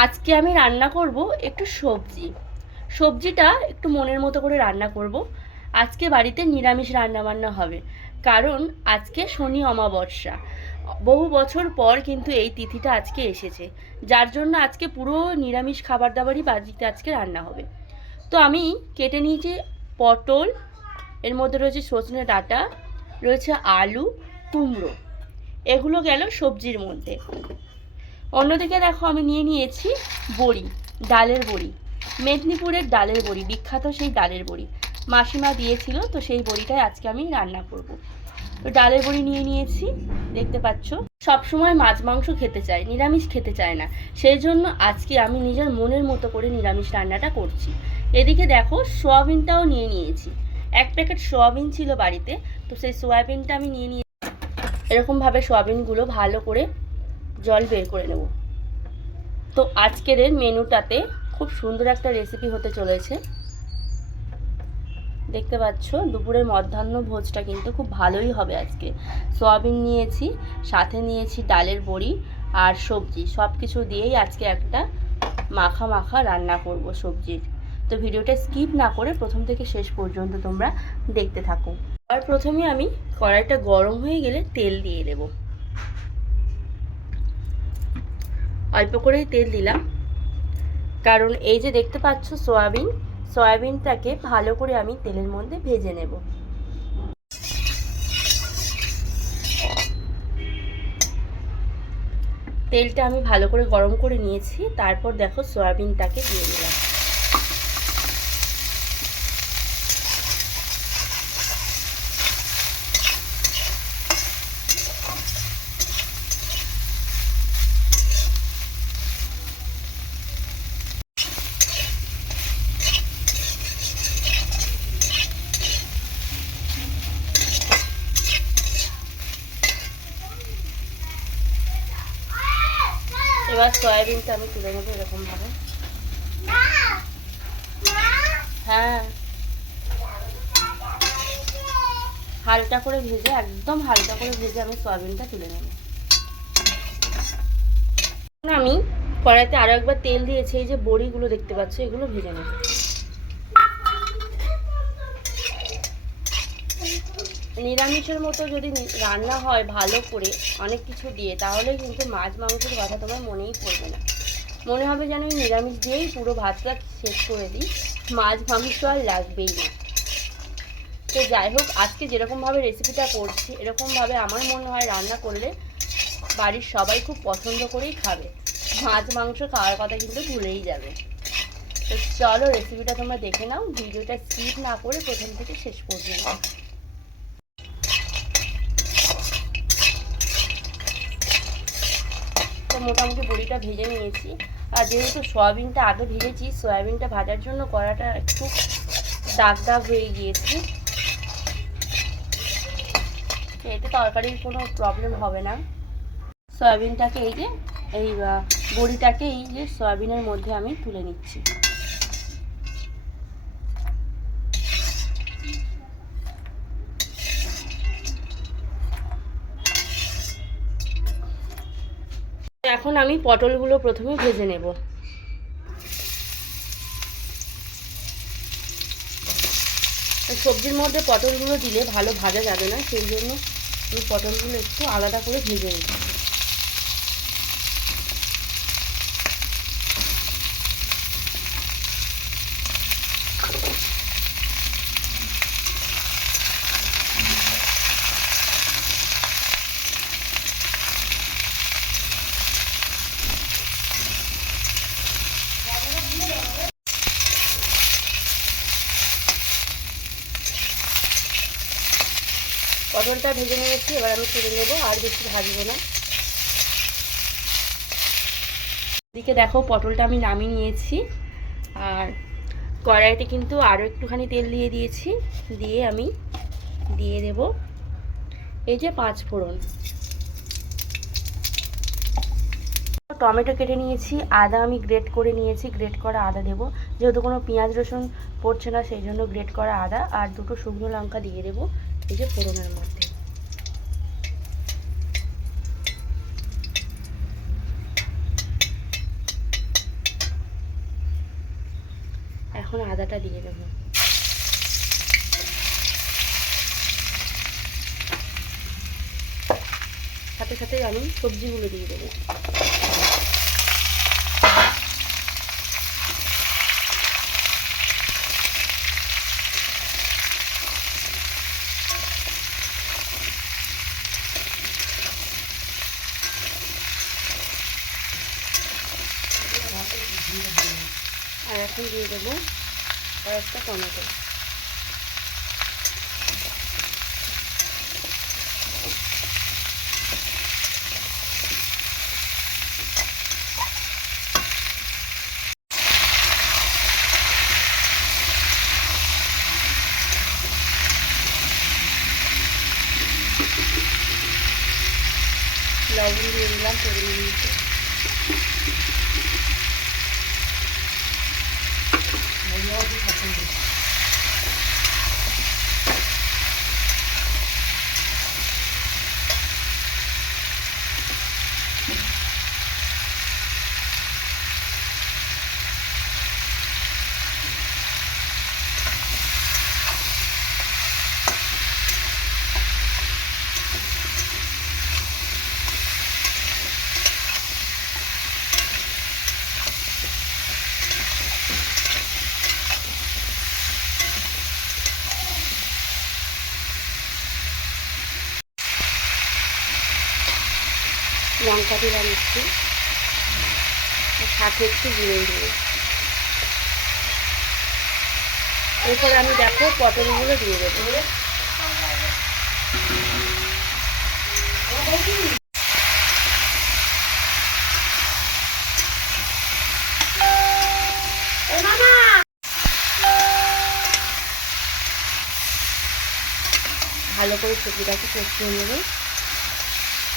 আজকে আমি রান্না করব একটু সবজিটা একটু মনের মতো করে রান্না করব। আজকে বাড়িতে নিরামিষ রান্নাবান্না হবে, কারণ আজকে শনি অমাবস্যা। বহু বছর পর কিন্তু এই তিথিটা আজকে এসেছে, যার জন্য আজকে পুরো নিরামিষ খাবার দাবারই বাড়িতে আজকে রান্না হবে। তো আমি কেটে নিয়েছি পটল, এর মধ্যে রয়েছে সজনে ডাঁটা, রয়েছে আলু, কুমড়ো, এগুলো গেল সবজির মধ্যে। অন্যদিকে দেখো আমি নিয়ে নিয়েছি বড়ি, ডালের বড়ি, মেদিনীপুরের ডালের বড়ি, বিখ্যাত সেই ডালের বড়ি মাসিমা দিয়েছিল, তো সেই বড়িটাই আজকে আমি রান্না করব। তো ডালের বড়ি নিয়ে নিয়েছি, দেখতে পাচ্ছ। সবসময় মাছ মাংস খেতে চায়, নিরামিষ খেতে চায় না, সেই জন্য আজকে আমি নিজের মনের মতো করে নিরামিষ রান্নাটা করছি। এদিকে দেখো সোয়াবিনটাও নিয়ে নিয়েছি, এক প্যাকেট সোয়াবিন ছিল বাড়িতে, তো সেই সোয়াবিনটা আমি নিয়ে নিয়ে এরকমভাবে সোয়াবিনগুলো ভালো করে জল বের করে নেব। তো আজকের মেনুটাতে খুব সুন্দর একটা রেসিপি হতে চলেছে, দেখতে পাচ্ছ। দুপুরের মধ্যাহ্ন ভোজটা কিন্তু খুব ভালোই হবে আজকে। সয়াবিন নিয়েছি, সাথে নিয়েছি ডালের বড়ি আর সবজি, সব কিছু দিয়েই আজকে একটা মাখা মাখা রান্না করব সবজির। তো ভিডিওটা স্কিপ না করে প্রথম থেকে শেষ পর্যন্ত তোমরা দেখতে থাকো। আর প্রথমে আমি কড়াইটা গরম হয়ে গেলে তেল দিয়ে দেব। অল্প করেই তেল দিলাম, কারণ এই যে দেখতে পাচ্ছ সয়াবিনটাকে ভালো করে আমি তেলের মধ্যে ভেজে নেব। তেলটা আমি ভালো করে গরম করে নিয়েছি, তারপর দেখো সয়াবিনটাকে দিয়ে দিলাম। এবার সয়াবিনটা আমি তুলে নেবো এরকমভাবে। হ্যাঁ, হালকা করে ভেজে, একদম হালকা করে ভেজে আমি সয়াবিনটা তুলে নেব। আমি কড়াইতে আরো একবার তেল দিয়েছি, এই যে বড়িগুলো দেখতে পাচ্ছ, এগুলো ভেজে নেব। নিরামিষের মতো যদি রান্না হয় ভালো করে অনেক কিছু দিয়ে, তাহলে কিন্তু মাছ মাংসের কথা তোমার মনেই পড়বে না, মনে হবে যেন এই নিরামিষ দিয়েই পুরো ভাতটা শেষ করে দিই, মাছ মাংস আর লাগবেই না। তো যাই হোক, আজকে যেরকমভাবে রেসিপিটা করছি, এরকমভাবে আমার মনে হয় রান্না করলে বাড়ির সবাই খুব পছন্দ করেই খাবে, মাছ মাংস খাওয়ার কথা কিন্তু ভুলেই যাবে। তো চলো রেসিপিটা তোমরা দেখে নাও, ভিডিওটা স্কিপ না করে প্রথম থেকে শেষ পর্যন্ত। তো মোটামুটি বড়িটা ভেজে নিয়েছি, আর যেহেতু সয়াবিনটা আগে ভেজেছি, সয়াবিনটা ভাজার জন্য কড়াটা একটু দাগ দাগ হয়ে গিয়েছে। এতে তরকারির কোনো প্রবলেম হবে না। সয়াবিনটাকে এই বড়িটাকে এই যে সয়াবিনের মধ্যে আমি তুলে নিচ্ছি। এখন আমি পটলগুলো প্রথমে ভেজে নেব। সবজির মধ্যে পটলগুলো দিলে ভালো ভাজা যাবে না, সেই জন্য আমি পটলগুলো একটু আলাদা করে ভেজে নিচ্ছি। পটলটা ভেজে নিয়েছি, এবার আমি তুলে নেবো, আর বেশি ভাজবো না। এদিকে দেখো পটলটা আমি নামিয়ে নিয়েছি, আর কড়াইতে কিন্তু আরও একটুখানি তেল দিয়ে দিয়েছি, দিয়ে আমি দিয়ে দেব এই যে 5 ফোড়ন। টমেটো কেটে নিয়েছি, আদা আমি গ্রেট করে নিয়েছি, গ্রেট করা আদা দেবো, যেহেতু কোনো পেঁয়াজ রসুন পড়ছে না সেই জন্য গ্রেট করা আদা, আর 2টো শুকনো লঙ্কা দিয়ে দেবো এই যে ফোড়নের মধ্যে। এখন আদাটা দিয়ে দেবো। সাথে সাথে আমি সবজিগুলো দিয়ে দেবো। আর এখন দিয়ে দেবো কয়েকটা টমেটো। লবণ দিয়ে দিলাম পরিমাণ মতো। লঙ্কা দিলাম একটু, সাথে একটু জিরে দেবো। এরপরে আমি দেখো পটলগুলো দিয়ে দেবো। ভালো করে সবজিটাকে কষিয়ে নেবো।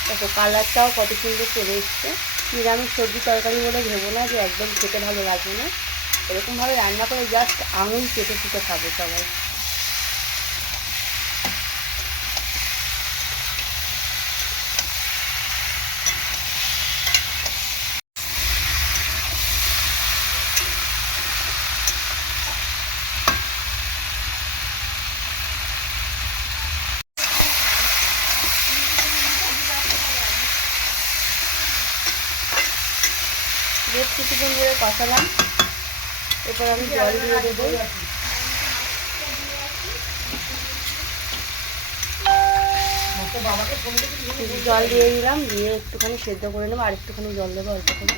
দেখো কালারটাও কত সুন্দর চলে এসছে। নিরামিষ সবজি তরকারি বলে ভেবো না যে একদম খেতে ভালো লাগবে না, এরকমভাবে রান্না করে জাস্ট আঙুল চেটে চেটে খাবে সবাই। বেশ কিছুক্ষণ ধরে কষালাম, এরপর আমি জল দিয়ে দেবো। জল দিয়ে দিলাম, দিয়ে একটুখানি সেদ্ধ করে নেবো, আর একটুখানি জল দেবো অল্প করে।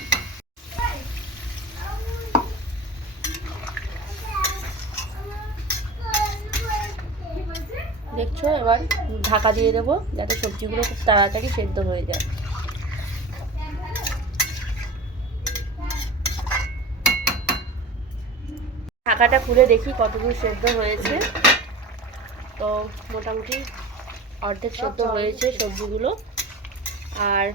দেখছো, এবার ঢাকা দিয়ে দেবো যাতে সবজিগুলো খুব তাড়াতাড়ি সেদ্ধ হয়ে যায়। ঢাকাটা খুলে দেখি কতদূর সেদ্ধ হয়েছে। তো মোটামুটি অর্ধেক সেদ্ধ হয়েছে সবজিগুলো। আর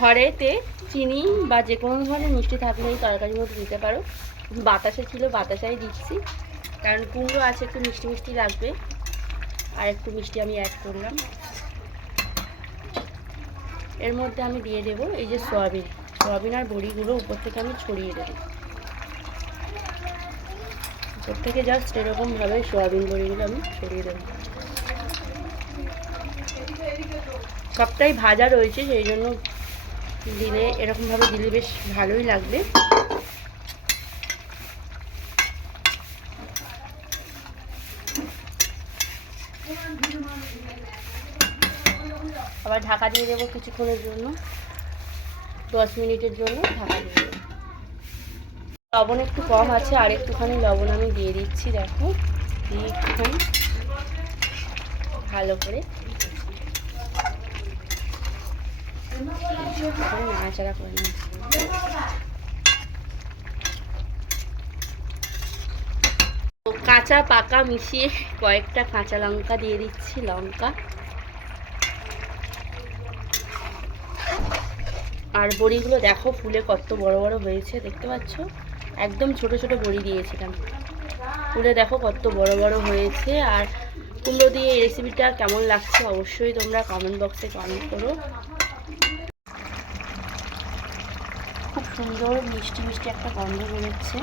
ঘরেতে চিনি বা যে কোনো ধরনের মিষ্টি থাকলে এই তরকারির মধ্যে দিতে পারো। বাতাসা ছিল, বাতাসাই দিচ্ছি, কারণ কুমড়ো আছে, একটু মিষ্টি মিষ্টি লাগবে। আর একটু মিষ্টি আমি অ্যাড করলাম। এর মধ্যে আমি দিয়ে দেবো এই যে সয়াবিন আর বড়িগুলো উপর থেকে আমি ছড়িয়ে দেবো। উপর থেকে জাস্ট এরকমভাবে সয়াবিন বড়িগুলো আমি ছড়িয়ে দেবো। সবটাই ভাজা রয়েছে, সেই জন্য দিলে এরকমভাবে দিলে বেশ ভালোই লাগবে। আবার ঢাকা দিয়ে দেবো কিছুক্ষণের জন্য, 10 মিনিটের জন্য ঢাকা দিয়ে দেবো। লবণ একটু কম আছে, আর একটুখানি লবণ আমি দিয়ে দিচ্ছি। দেখো, দিয়ে একটুখানি ভালো করে নাড়াচাড়া করে নিই। কাঁচা পাকা মিশিয়ে কয়েকটা কাঁচা লঙ্কা দিয়ে দিচ্ছি। লঙ্কা আর বড়িগুলো দেখো ফুলে কত বড় বড় হয়েছে, দেখতে পাচ্ছ? একদম ছোট ছোট বড়ি দিয়েছিলাম, ফুলে দেখো কত বড় বড় হয়েছে। আর কুমড়ো দিয়ে এই রেসিপিটা কেমন লাগছে অবশ্যই তোমরা কমেন্ট বক্সে কমেন্ট করো। খুব সুন্দর মিষ্টি মিষ্টি একটা গন্ধ বেরোচ্ছে।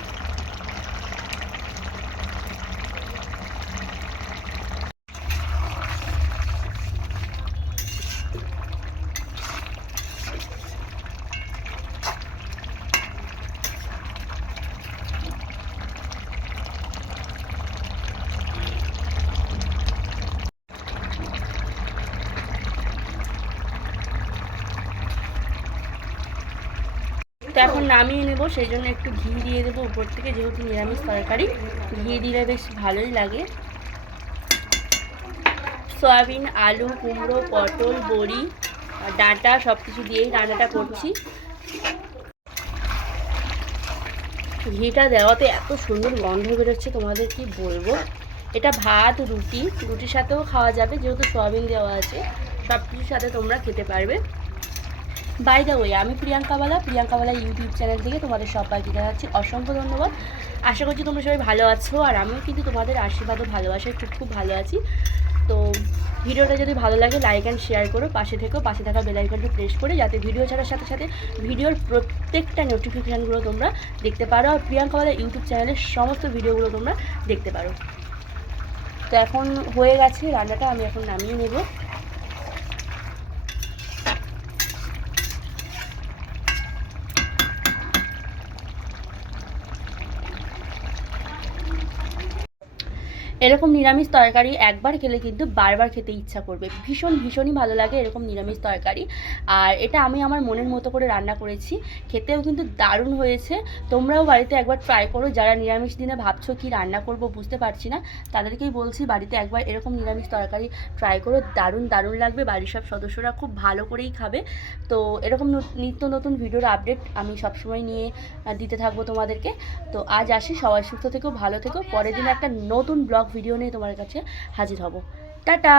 তো এখন নামিয়ে নেব, সেই জন্য একটু ঘি দিয়ে দেবো উপর থেকে, যেহেতু নিরামিষ তরকারি ঘি দিলে বেশ ভালোই লাগে। সয়াবিন, আলু, কুমড়ো, পটল, বড়ি, ডাঁটা সব কিছু দিয়েই রান্নাটা করছি। ঘিটা দেওয়াতে এত সুন্দর গন্ধ বেরোচ্ছে, তোমাদের কি বলবো। এটা ভাত, রুটির সাথেও খাওয়া যাবে, যেহেতু সয়াবিন দেওয়া আছে, সব কিছুর সাথে তোমরা খেতে পারবে। বাই দ্য ওয়ে, আমি প্রিয়াঙ্কাওয়ালা ইউটিউব চ্যানেল থেকে তোমাদের সবাইকে জানাচ্ছি অসংখ্য ধন্যবাদ। আশা করছি তোমরা সবাই ভালো আছো, আর আমিও কিন্তু তোমাদের আশীর্বাদ ও ভালোবাসায় খুব ভালো আছি। তো ভিডিওটা যদি ভালো লাগে লাইক অ্যান্ড শেয়ার করো, পাশে থাকা বেল আইকনটি প্রেস করে, যাতে ভিডিও ছাড়ার সাথে সাথে ভিডিওর প্রত্যেকটা নোটিফিকেশানগুলো তোমরা দেখতে পারো, আর প্রিয়াঙ্কাওয়ালা ইউটিউব চ্যানেলের সমস্ত ভিডিওগুলো তোমরা দেখতে পারো। তো এখন হয়ে গেছে রান্নাটা, আমি এখন নামিয়ে নেব। এরকম নিরামিষ তরকারি একবার খেলে কিন্তু বারবার খেতে ইচ্ছা করবে, ভীষণই ভালো লাগে এরকম নিরামিষ তরকারি। আর এটা আমি আমার মনের মতো করে রান্না করেছি, খেতেও কিন্তু দারুণ হয়েছে। তোমরাও বাড়িতে একবার ট্রাই করো, যারা নিরামিষ দিনে ভাবছো কি রান্না করব বুঝতে পারছি না, তাদেরকেই বলছি বাড়িতে একবার এরকম নিরামিষ তরকারি ট্রাই করো, দারুণ লাগবে। বাড়ির সব সদস্যরা খুব ভালো করেই খাবে। তো এরকম নিত্য নতুন ভিডিওর আপডেট আমি সবসময় নিয়ে দিতে থাকবো তোমাদেরকে। তো আজ আসি, সবাই সুস্থ থেকো, ভালো থেকো। পরের দিন একটা নতুন ব্লগ ভিডিও নিয়ে তোমার কাছে হাজির হব। টাটা।